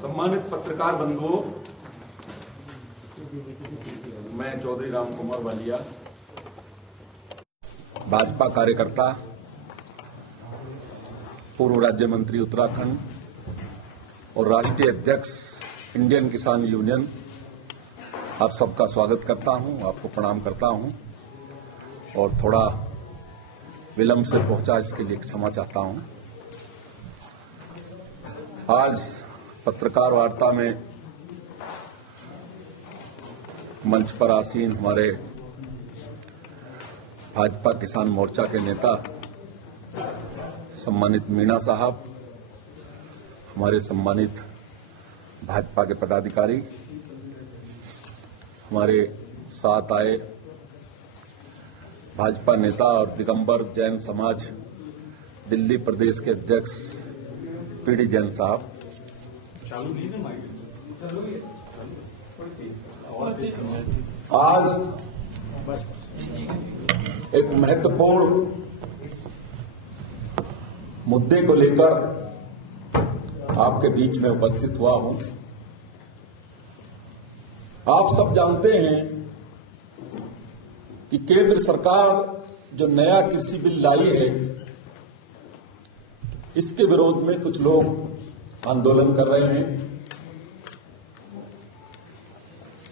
सम्मानित पत्रकार बंधुओं, मैं चौधरी राम कुमार वालिया, भाजपा कार्यकर्ता, पूर्व राज्य मंत्री उत्तराखंड और राष्ट्रीय अध्यक्ष इंडियन किसान यूनियन, आप सबका स्वागत करता हूं, आपको प्रणाम करता हूं और थोड़ा विलंब से पहुंचा इसके लिए क्षमा चाहता हूं। आज पत्रकार वार्ता में मंच पर आसीन हमारे भाजपा किसान मोर्चा के नेता सम्मानित मीणा साहब, हमारे सम्मानित भाजपा के पदाधिकारी, हमारे साथ आए भाजपा नेता और दिगंबर जैन समाज दिल्ली प्रदेश के अध्यक्ष पीडी जैन साहब, आज एक महत्वपूर्ण मुद्दे को लेकर आपके बीच में उपस्थित हुआ हूं। आप सब जानते हैं कि केंद्र सरकार जो नया कृषि बिल लाई है, इसके विरोध में कुछ लोग आंदोलन कर रहे हैं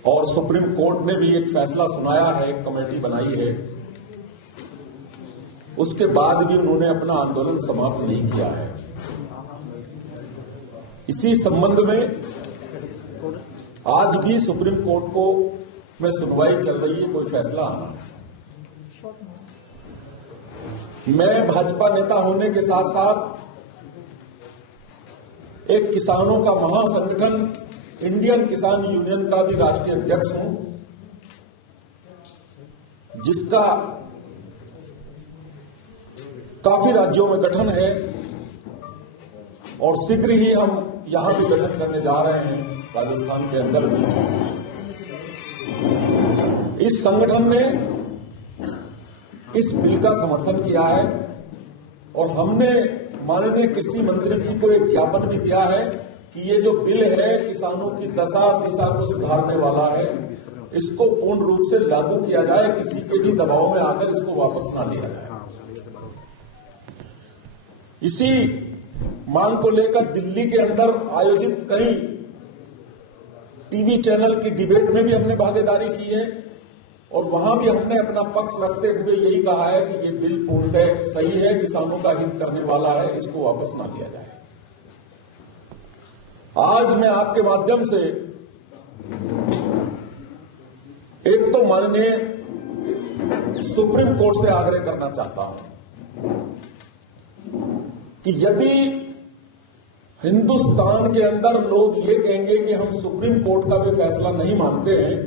और सुप्रीम कोर्ट ने भी एक फैसला सुनाया है, एक कमेटी बनाई है। उसके बाद भी उन्होंने अपना आंदोलन समाप्त नहीं किया है। इसी संबंध में आज भी सुप्रीम कोर्ट को में सुनवाई चल रही है, कोई फैसला आना है। मैं भाजपा नेता होने के साथ साथ एक किसानों का महासंगठन इंडियन किसान यूनियन का भी राष्ट्रीय अध्यक्ष हूं, जिसका काफी राज्यों में गठन है और शीघ्र ही हम यहां भी गठन करने जा रहे हैं, राजस्थान के अंदर भी। इस संगठन ने इस बिल का समर्थन किया है और हमने माननीय कृषि मंत्री जी को एक ज्ञापन भी दिया है कि ये जो बिल है किसानों की दशा दिशा को सुधारने वाला है, इसको पूर्ण रूप से लागू किया जाए, किसी के भी दबाव में आकर इसको वापस ना लिया जाए। इसी मांग को लेकर दिल्ली के अंदर आयोजित कई टीवी चैनल की डिबेट में भी हमने भागीदारी की है और वहां भी हमने अपना पक्ष रखते हुए यही कहा है कि ये बिल पूर्णतः सही है, किसानों का हित करने वाला है, इसको वापस ना लिया जाए। आज मैं आपके माध्यम से एक तो माननीय सुप्रीम कोर्ट से आग्रह करना चाहता हूं कि यदि हिंदुस्तान के अंदर लोग ये कहेंगे कि हम सुप्रीम कोर्ट का भी फैसला नहीं मानते हैं,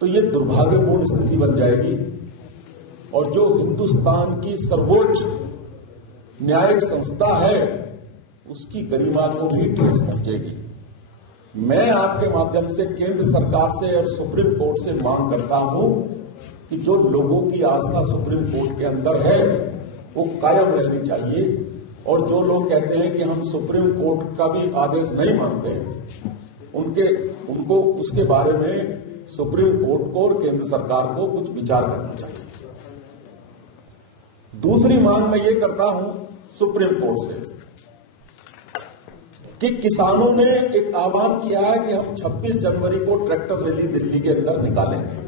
तो ये दुर्भाग्यपूर्ण स्थिति बन जाएगी और जो हिंदुस्तान की सर्वोच्च न्यायिक संस्था है उसकी गरिमा को भी ठेस पहुंचेगी। मैं आपके माध्यम से केंद्र सरकार से और सुप्रीम कोर्ट से मांग करता हूं कि जो लोगों की आस्था सुप्रीम कोर्ट के अंदर है वो कायम रहनी चाहिए और जो लोग कहते हैं कि हम सुप्रीम कोर्ट का भी आदेश नहीं मानते हैं, उनको उसके बारे में सुप्रीम कोर्ट को और केंद्र सरकार को कुछ विचार करना चाहिए। दूसरी मांग मैं ये करता हूं सुप्रीम कोर्ट से कि किसानों ने एक आह्वान किया है कि हम 26 जनवरी को ट्रैक्टर रैली दिल्ली के अंदर निकालेंगे।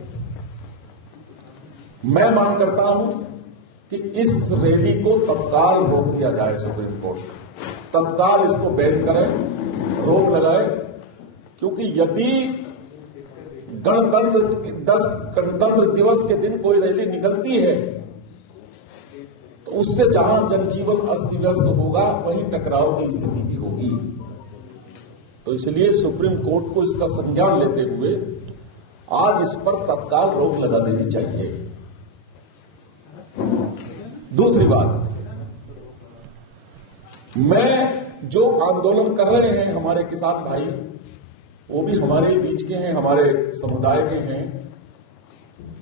मैं मांग करता हूं कि इस रैली को तत्काल रोक दिया जाए, सुप्रीम कोर्ट तत्काल इसको बैन करे, रोक लगाए, क्योंकि यदि गणतंत्र दिवस के दिन कोई रैली निकलती है तो उससे जहां जनजीवन अस्त व्यस्त होगा वहीं टकराव की स्थिति भी होगी। तो इसलिए सुप्रीम कोर्ट को इसका संज्ञान लेते हुए आज इस पर तत्काल रोक लगा देनी चाहिए। दूसरी बात, मैं जो आंदोलन कर रहे हैं हमारे किसान भाई, वो भी हमारे बीच के हैं, हमारे समुदाय के हैं।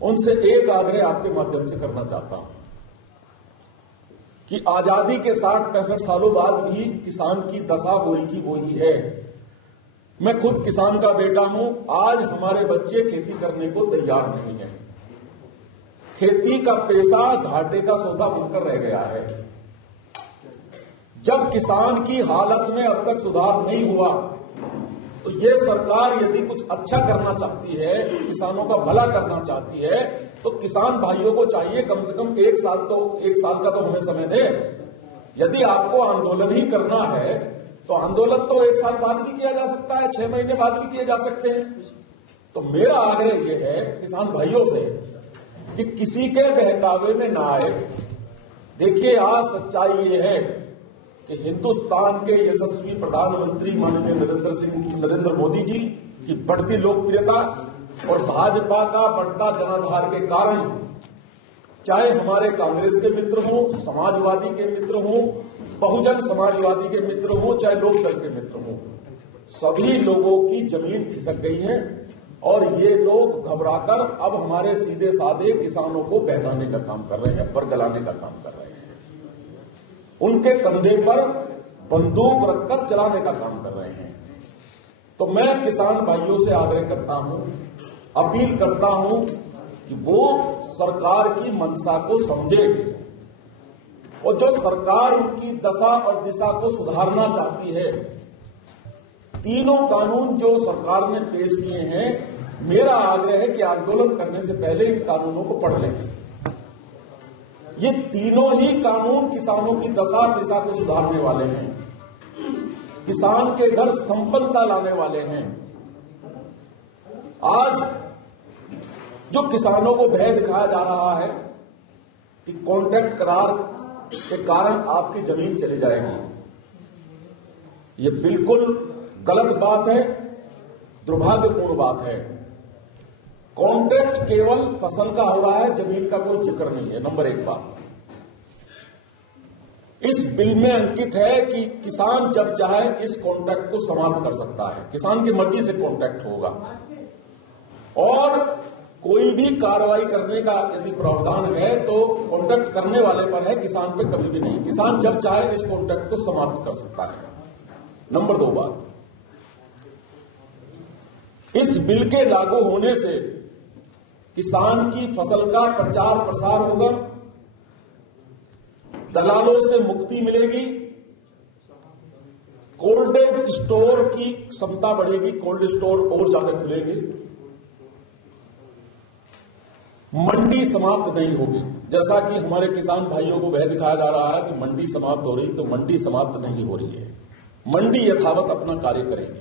उनसे एक आग्रह आपके माध्यम से करना चाहता हूं कि आजादी के 60-65 सालों बाद भी किसान की दशा वही की वही है। मैं खुद किसान का बेटा हूं। आज हमारे बच्चे खेती करने को तैयार नहीं है। खेती का पेशा घाटे का सौदा बनकर रह गया है। जब किसान की हालत में अब तक सुधार नहीं हुआ तो ये सरकार यदि कुछ अच्छा करना चाहती है, किसानों का भला करना चाहती है, तो किसान भाइयों को चाहिए कम से कम एक साल का तो हमें समय दे। यदि आपको आंदोलन ही करना है तो आंदोलन तो 1 साल बाद भी किया जा सकता है, 6 महीने बाद भी किए जा सकते हैं। तो मेरा आग्रह यह है किसान भाइयों से कि किसी के बहकावे में ना आए। देखिए, आज सच्चाई ये है कि हिंदुस्तान के यशस्वी प्रधानमंत्री माननीय नरेंद्र मोदी जी की बढ़ती लोकप्रियता और भाजपा का बढ़ता जनाधार के कारण, चाहे हमारे कांग्रेस के मित्र हों, समाजवादी के मित्र हों, बहुजन समाजवादी के मित्र हों, चाहे लोकदल के मित्र हों, सभी लोगों की जमीन खिसक गई है और ये लोग घबराकर अब हमारे सीधे साधे किसानों को बहकाने का काम कर रहे हैं, बरगलाने का काम कर रहे हैं, उनके कंधे पर बंदूक रखकर चलाने का काम कर रहे हैं। तो मैं किसान भाइयों से आग्रह करता हूं, अपील करता हूं कि वो सरकार की मंशा को समझे और जो सरकार उनकी दशा और दिशा को सुधारना चाहती है, तीनों कानून जो सरकार ने पेश किए हैं, मेरा आग्रह है कि आंदोलन करने से पहले इन कानूनों को पढ़ लें। ये तीनों ही कानून किसानों की दशा और दिशा को सुधारने वाले हैं, किसान के घर संपन्नता लाने वाले हैं। आज जो किसानों को भय दिखाया जा रहा है कि कॉन्ट्रैक्ट करार के कारण आपकी जमीन चली जाएगी, ये बिल्कुल गलत बात है, दुर्भाग्यपूर्ण बात है। कॉन्ट्रैक्ट केवल फसल का हो रहा है, जमीन का कोई जिक्र नहीं है। नंबर 1 बात इस बिल में अंकित है कि किसान जब चाहे इस कॉन्ट्रैक्ट को समाप्त कर सकता है, किसान की मर्जी से कॉन्ट्रैक्ट होगा और कोई भी कार्रवाई करने का यदि प्रावधान है तो कॉन्ट्रैक्ट करने वाले पर है, किसान पे कभी भी नहीं। किसान जब चाहे इस कॉन्ट्रैक्ट को समाप्त कर सकता है। नंबर 2 बात, इस बिल के लागू होने से किसान की फसल का प्रचार प्रसार होगा, दलालों से मुक्ति मिलेगी, कोल्ड स्टोर की क्षमता बढ़ेगी, कोल्ड स्टोर और ज्यादा खुलेंगे, मंडी समाप्त नहीं होगी। जैसा कि हमारे किसान भाइयों को वह दिखाया जा रहा है कि मंडी समाप्त हो रही, तो मंडी समाप्त नहीं हो रही है, मंडी यथावत अपना कार्य करेगी।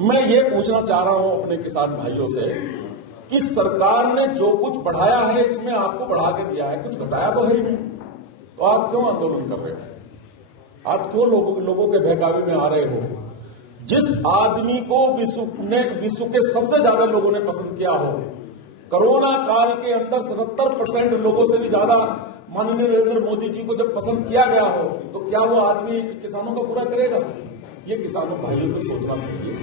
मैं ये पूछना चाह रहा हूं अपने किसान भाइयों से कि सरकार ने जो कुछ बढ़ाया है इसमें आपको बढ़ा के दिया है, कुछ घटाया तो है ही नहीं, तो आप क्यों आंदोलन कर रहे हो? आप क्यों लोगों के बहकावे में आ रहे हो? जिस आदमी को विश्व के सबसे ज्यादा लोगों ने पसंद किया हो, कोरोना काल के अंदर 77% लोगों से भी ज्यादा माननीय नरेंद्र मोदी जी को जब पसंद किया गया हो, तो क्या वो आदमी किसानों का पूरा करेगा? ये किसानों भाइयों को सोचना चाहिए।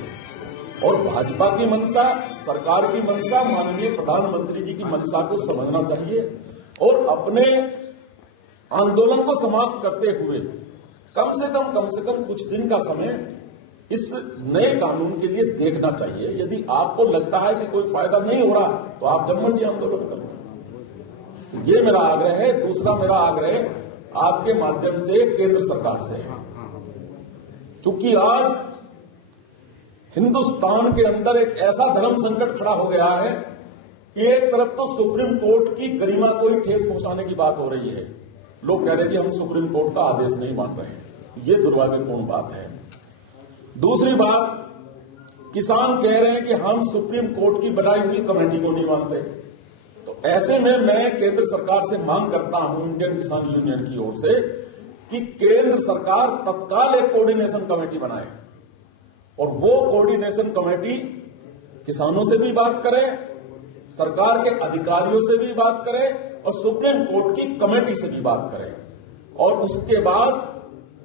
और भाजपा की मंशा, सरकार की मंशा, माननीय प्रधानमंत्री जी की मंशा को समझना चाहिए और अपने आंदोलन को समाप्त करते हुए कम से कम कुछ दिन का समय इस नए कानून के लिए देखना चाहिए। यदि आपको लगता है कि कोई फायदा नहीं हो रहा तो आप जब मर्जी आंदोलन करें। ये मेरा आग्रह है। दूसरा मेरा आग्रह आपके माध्यम से केंद्र सरकार से है। चूंकि आज हिंदुस्तान के अंदर एक ऐसा धर्म संकट खड़ा हो गया है कि एक तरफ तो सुप्रीम कोर्ट की गरिमा को ही ठेस पहुंचाने की बात हो रही है। लोग कह रहे हैं कि हम सुप्रीम कोर्ट का आदेश नहीं मान रहे हैं, ये दुर्भाग्यपूर्ण बात है। दूसरी बात, किसान कह रहे हैं कि हम सुप्रीम कोर्ट की बनाई हुई कमेटी को नहीं मानते। तो ऐसे में मैं केंद्र सरकार से मांग करता हूं, इंडियन किसान यूनियन की ओर से, कि केंद्र सरकार तत्काल एक कोऑर्डिनेशन कमेटी बनाए और वो कोऑर्डिनेशन कमेटी किसानों से भी बात करे, सरकार के अधिकारियों से भी बात करे और सुप्रीम कोर्ट की कमेटी से भी बात करे और उसके बाद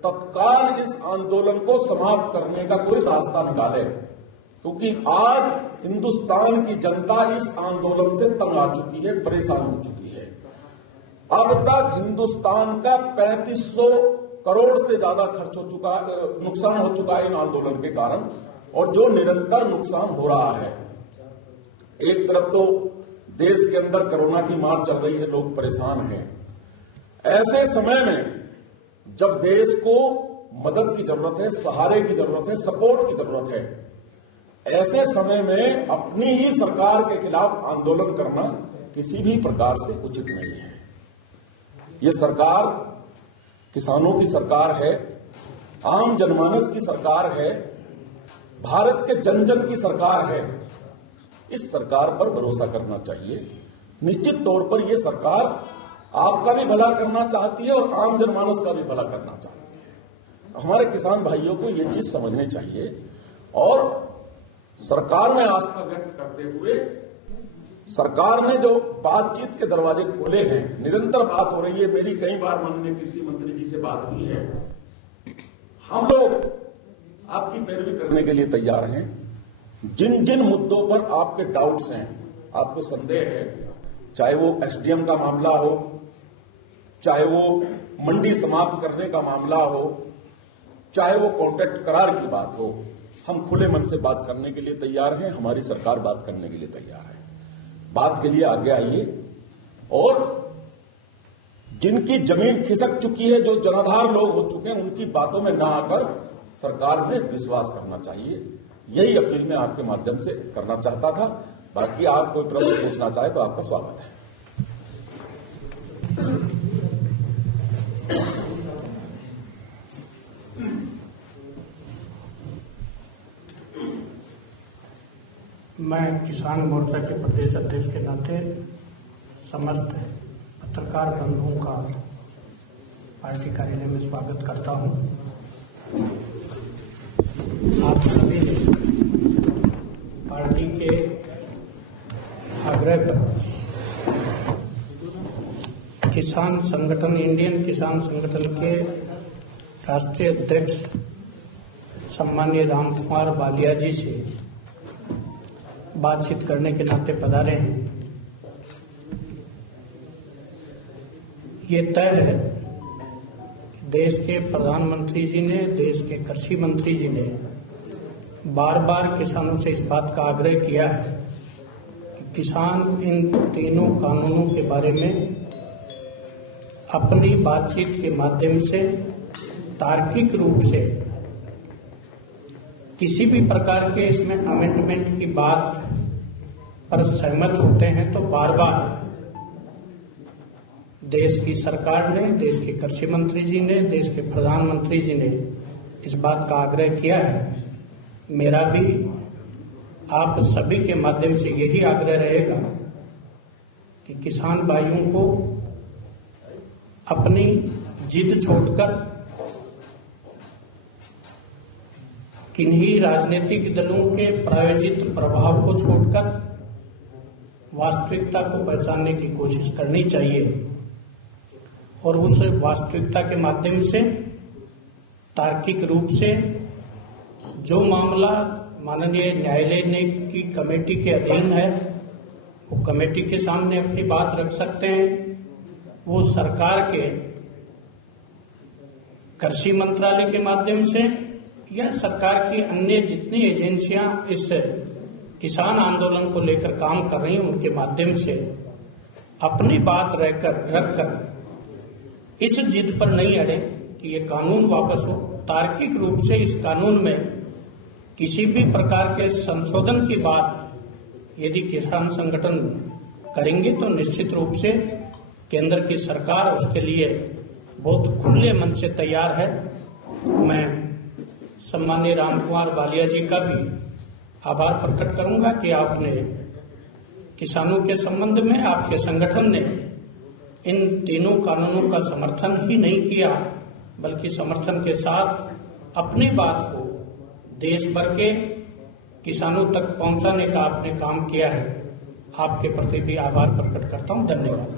तत्काल इस आंदोलन को समाप्त करने का कोई रास्ता निकाले। क्योंकि आज हिंदुस्तान की जनता इस आंदोलन से तंग आ चुकी है, परेशान हो चुकी है। अब तक हिंदुस्तान का 3500 करोड़ से ज्यादा खर्च हो चुका, नुकसान हो चुका है इन आंदोलन के कारण, और जो निरंतर नुकसान हो रहा है। एक तरफ तो देश के अंदर कोरोना की मार चल रही है, लोग परेशान हैं। ऐसे समय में जब देश को मदद की जरूरत है, सहारे की जरूरत है, सपोर्ट की जरूरत है, ऐसे समय में अपनी ही सरकार के खिलाफ आंदोलन करना किसी भी प्रकार से उचित नहीं है। ये सरकार किसानों की सरकार है, आम जनमानस की सरकार है, भारत के जन जन की सरकार है। इस सरकार पर भरोसा करना चाहिए। निश्चित तौर पर यह सरकार आपका भी भला करना चाहती है और आम जनमानस का भी भला करना चाहती है। हमारे किसान भाइयों को यह चीज समझनी चाहिए और सरकार में आस्था व्यक्त करते हुए सरकार ने जो बातचीत के दरवाजे खोले हैं, निरंतर बात हो रही है। मेरी कई बार माननीय कृषि मंत्री जी से बात हुई है। हम लोग आपकी पैरवी करने के लिए तैयार हैं। जिन जिन मुद्दों पर आपके डाउट्स हैं, आपको संदेह है, चाहे वो एसडीएम का मामला हो, चाहे वो मंडी समाप्त करने का मामला हो, चाहे वो कॉन्ट्रैक्ट करार की बात हो, हम खुले मन से बात करने के लिए तैयार हैं। हमारी सरकार बात करने के लिए तैयार है। बात के लिए आगे आइए और जिनकी जमीन खिसक चुकी है, जो जनाधार लोग हो चुके हैं, उनकी बातों में ना आकर सरकार में विश्वास करना चाहिए। यही अपील मैं आपके माध्यम से करना चाहता था। बाकी आप कोई प्रश्न पूछना चाहे तो आपका स्वागत है। मैं किसान मोर्चा के प्रदेश अध्यक्ष के नाते समस्त पत्रकार बंधुओं का पार्टी कार्यालय में स्वागत करता हूं। आप सभी ने पार्टी के आग्रह पर किसान संगठन, इंडियन किसान संगठन के राष्ट्रीय अध्यक्ष सम्माननीय रामकुमार बालिया जी से बातचीत करने के नाते पधारे हैं। ये तय है कि देश के प्रधानमंत्री जी ने, देश के कृषि मंत्री जी ने बार बार किसानों से इस बात का आग्रह किया है कि किसान इन तीनों कानूनों के बारे में अपनी बातचीत के माध्यम से तार्किक रूप से किसी भी प्रकार के इसमें अमेंडमेंट की बात पर सहमत होते हैं तो बार बार देश की सरकार ने, देश के कृषि मंत्री जी ने, देश के प्रधानमंत्री जी ने इस बात का आग्रह किया है। मेरा भी आप सभी के माध्यम से यही आग्रह रहेगा कि किसान भाइयों को अपनी जिद छोड़कर किन्हीं राजनीतिक दलों के प्रायोजित प्रभाव को छोड़कर वास्तविकता को पहचानने की कोशिश करनी चाहिए और उस वास्तविकता के माध्यम से तार्किक रूप से जो मामला माननीय न्यायालय ने की कमेटी के अधीन है, वो कमेटी के सामने अपनी बात रख सकते हैं। वो सरकार के कृषि मंत्रालय के माध्यम से या सरकार की अन्य जितनी एजेंसियां इस किसान आंदोलन को लेकर काम कर रही हैं, उनके माध्यम से अपनी बात रखकर इस जिद पर नहीं अड़े कि ये कानून वापस हो। तार्किक रूप से इस कानून में किसी भी प्रकार के संशोधन की बात यदि किसान संगठन करेंगे तो निश्चित रूप से केंद्र की सरकार उसके लिए बहुत खुले मन से तैयार है। मैं सम्माननीय रामकुमार बालिया जी का भी आभार प्रकट करूंगा कि आपने किसानों के संबंध में आपके संगठन ने इन तीनों कानूनों का समर्थन ही नहीं किया, बल्कि समर्थन के साथ अपनी बात को देश भर के किसानों तक पहुंचाने का आपने काम किया है। आपके प्रति भी आभार प्रकट करता हूं। धन्यवाद।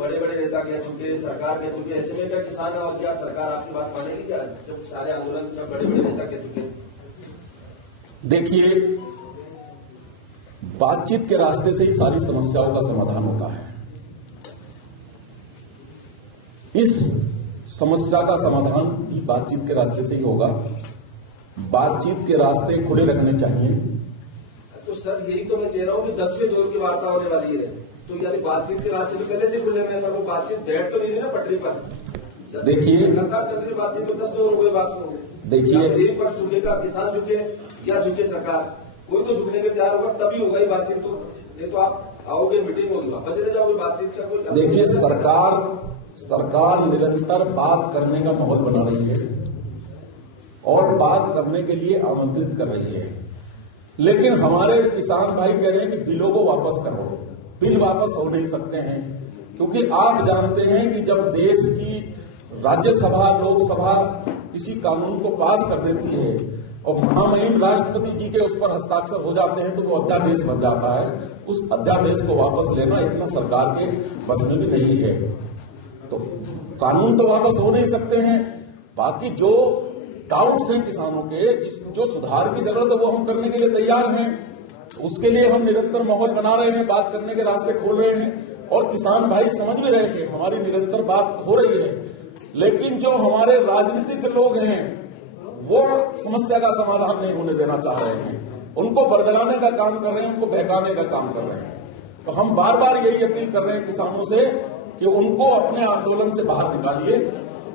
बड़े बड़े नेता कह चुके, सरकार कह चुके, ऐसे में क्या किसान और क्या सरकार आपकी बात मानेगी क्या? जब सारे आंदोलन सब बड़े बड़े नेता कह चुके। देखिए, बातचीत के रास्ते से ही सारी समस्याओं का समाधान होता है। इस समस्या का समाधान भी बातचीत के रास्ते से ही होगा। बातचीत के रास्ते खुले रखने चाहिए। तो सर यही तो मैं कह रहा हूँ कि 10वें दौर की वार्ता होने वाली है, तो यानी बातचीत के रास्ते तो पहले से खुले में, वो बातचीत बैठ तो नहीं रही ना पटरी पर। देखिए, लगातार चल रही बातचीत तो 10 दौर कोई बात नहीं। देखिए, एक पर झुकेगा किसान, झुके या झुके सरकार, कोई तो झुकने के तैयार होगा, तभी होगा ये बातचीत। तो नहीं तो आप आओगे, मीटिंग होगी, वापस चले जाओगे, बातचीत का कोई। देखिए, सरकार निरंतर बात करने का माहौल बना रही है और बात करने के लिए आमंत्रित कर रही है, लेकिन हमारे किसान भाई कह रहे हैं कि बिलों को वापस करो। बिल वापस हो नहीं सकते हैं, क्योंकि आप जानते हैं कि जब देश की राज्यसभा लोकसभा किसी कानून को पास कर देती है और महामहिम राष्ट्रपति जी के उस पर हस्ताक्षर हो जाते हैं तो वो अध्यादेश बन जाता है। उस अध्यादेश को वापस लेना इतना सरकार के बस में भी नहीं है। तो कानून तो वापस हो नहीं सकते हैं। बाकी जो डाउट्स हैं किसानों के, जो सुधार की जरूरत है, वो हम करने के लिए तैयार हैं। उसके लिए हम निरंतर माहौल बना रहे हैं, बात करने के रास्ते खोल रहे हैं और किसान भाई समझ भी रहे थे हमारी निरंतर बात हो रही है। लेकिन जो हमारे राजनीतिक लोग हैं वो समस्या का समाधान नहीं होने देना चाह रहे हैं, उनको बरगलाने का काम कर रहे हैं, उनको बहकाने का काम कर रहे हैं। तो हम बार बार यही अपील कर रहे हैं किसानों से कि उनको अपने आंदोलन से बाहर निकालिए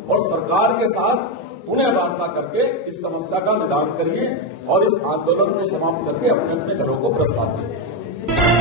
और सरकार के साथ पुनः वार्ता करके इस समस्या का निदान करिए और इस आंदोलन को समाप्त करके अपने अपने घरों को प्रस्थान कीजिए।